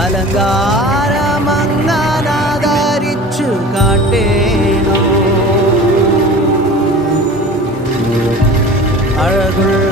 അലങ്കാരമങ്ങാനാദരിച്ചു കാട്ടേനോ. അഴകുള്ള